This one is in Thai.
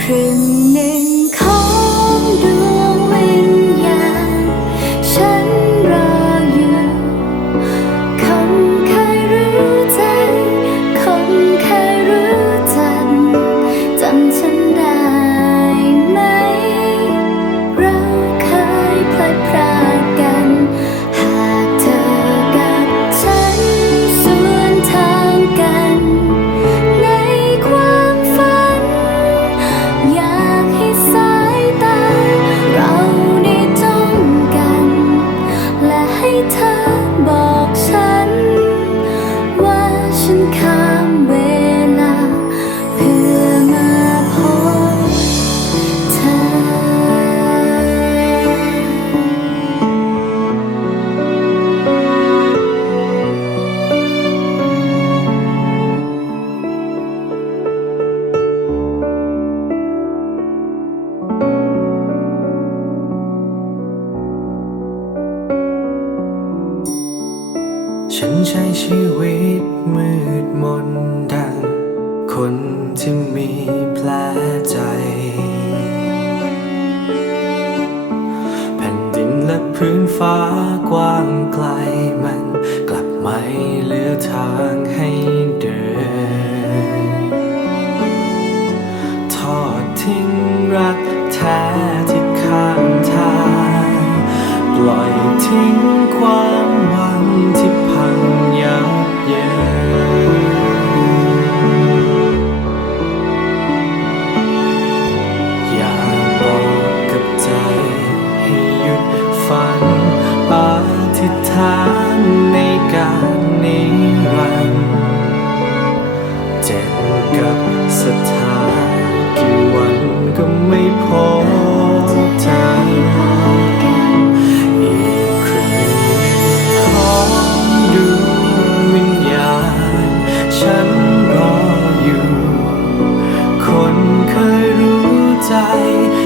ครึ่งหนึ่งของดวง ใช้ชีวิตมืดมนดัง คนที่มีแผลใจ แผ่นดินและพื้นฟ้ากว้างไกลมันกลับไม่เหลือทางให้เดิน ทอดทิ้งรักแท้ที่ข้างทาง ปล่อยทิ้ง ใจ